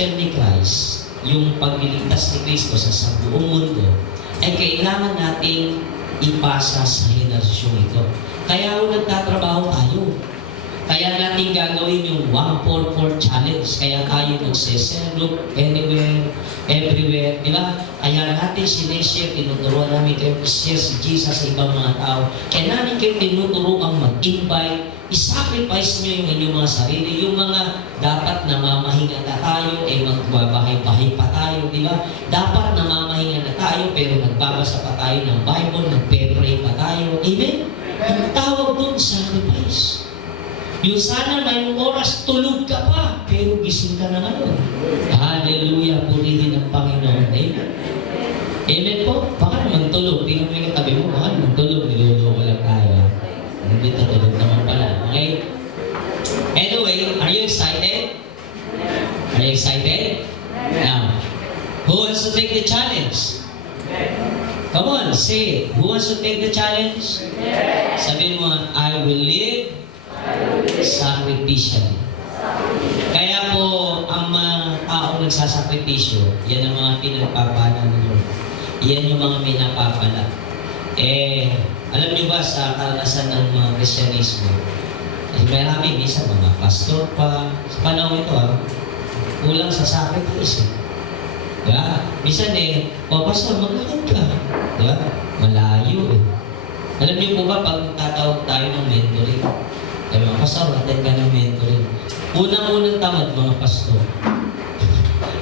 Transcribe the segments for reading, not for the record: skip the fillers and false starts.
gospel ni Christ, yung pagliligtas ni Kristo sa buong mundo, ay kailangan nating ipasa sa henerasyon ito. Kaya nagtatrabaho tayo. Kaya natin gagawin yung 144 challenge. Kaya tayo nagseselok anywhere, everywhere. Di ba? Kaya natin sineshare, tinuturuan namin kayo share si Jesus sa ibang mga tao. Kaya namin kayo tinuturuan mag-invite, i-sacrifice nyo yung inyong mga sarili. Yung mga dapat namamahinga na tayo, magbabahay-bahay pa tayo. Di ba? Dapat namamahinga na tayo, pero nagbabasa pa tayo ng Bible, nagpe-pray pa tayo. Amen? Ang tawag doon, sacrifice. Yung sana may oras, tulog ka pa, pero gising ka na ngayon. Hallelujah, purihin ang Panginoon. Amen? Amen po? Baka naman tulog. Tingnan mo yung katabi mo, baka naman tulog. Niloloko lang tayo. Hindi tulog naman pala. Okay? Anyway, are you excited? Are you excited? Now, who wants to take the challenge? Come on, say it. Who wants to take the challenge? Sabihin mo, I will live sacrificially. Kaya po, ang mga taong nagsasakripisyo, yan ang mga pinagpapala ng Lord. Yan yung mga minapapala. Alam niyo ba sa karanasan ng mga Kristyanismo, marami, minsan mga pastor pa, sa panahon ito, kulang sa sacrifice. Diba? Minsan pastor, maglakad ka. Diba? Malayo Alam niyo po ba, pag tatawag tayo ng mentoring, mga pastor, attend ka ng mentoring. Unang-unang tamad, mga pastor.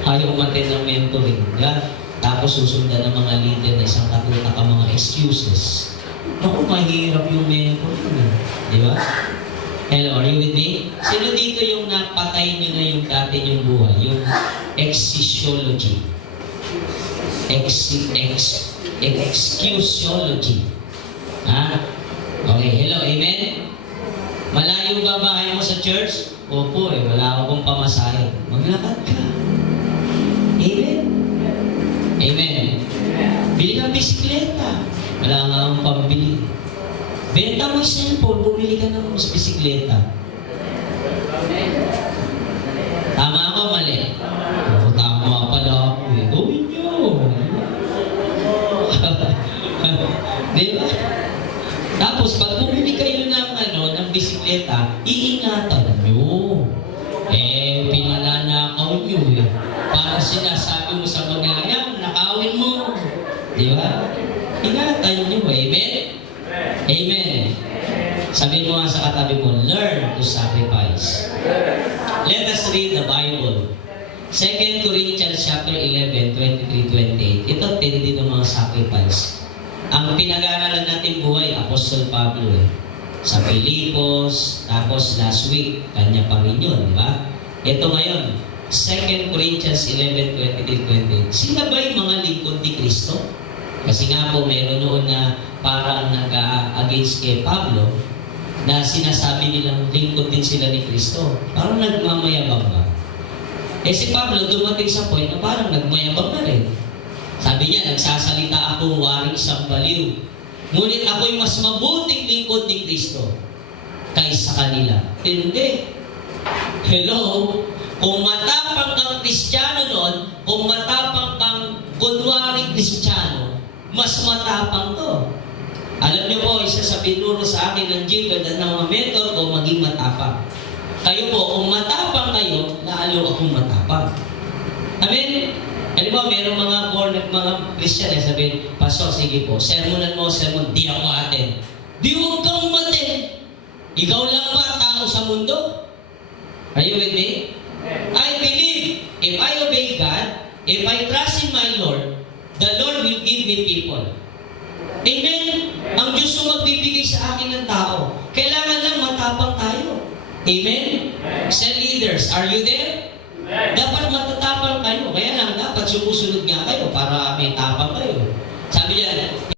Ayaw umattend ng mentoring. Diba? Tapos susundan ng mga leader na isang katutak ang mga excuses. Naku, mahirap yung mentoring. Diba? Hello, are you with me? Sino dito yung napatay nyo na yung dati yung buhay? Yung excusology. Excusology. Okay, hello, amen? Malayo ba bahay mo sa church? Opo wala akong pamasahe. Maglakad ka. Amen? Amen. Bili kang bisikleta. Wala nga akong pambili. Benta mo yung cellphone, bumili ka ng bisikleta. Tama ako, mali? Tama pala ako Gawin nyo. Diba? Tapos, pag bumili kayo ng bisikleta, iingatan nyo. Pinananakaw nyo Para sinasabi mo sa mga yan, nakawin mo. Diba? Ingatan nyo. Amen? Amen. Sabihin mo nga sa katabi mo, learn to sacrifice. Let us read the Bible. 2 Corinthians chapter 11, 23-28. Ito, tindi ng mga sacrifice. Ang pinag-aaralan natin buhay, Apostol Pablo sa Pilipos, tapos last week, kanya pa rin yun, di ba? Ito ngayon, 2 Corinthians 11, 23-28. Sila ba yung mga lingkod ni Kristo? Kasi nga po, meron noon na parang nag-against kay Pablo na sinasabi nilang lingkod din sila ni Kristo. Parang nagmamayabang ba? Si Pablo dumating sa point na parang nagmayabang na rin. Sabi niya, nagsasalita akong waring sambaliw. Ngunit ako'y mas mabuting lingkod ni Kristo kaysa kanila. Hindi. Hello? Kung matapang kang Kristiyano noon, kung matapang kang kunwaring Kristiyano, mas matapang to. Alam niyo po, isa sa pinuro sa akin ng Jill at ng mga mentor ko, maging matapang. Kayo po, kung matapang kayo, lalo akong matapang. Amen? Alam mo, mayroong mga Christian sabihin, Pastor, sige po, sermonan mo, di ako atin. Di huwag kang umatin. Ikaw lang ba tao sa mundo? Are you with me? I believe, if I obey God, if I trust in my Lord, the Lord will give me people. Amen? Ang Diyos yung magbibigay sa akin ng tao. Kailangan lang matapang tayo. Amen? Cell leaders, are you there? Dapat matatapang kayo. Kaya lang, dapat sumusunod nga kayo para may tapang kayo. Sabi niya,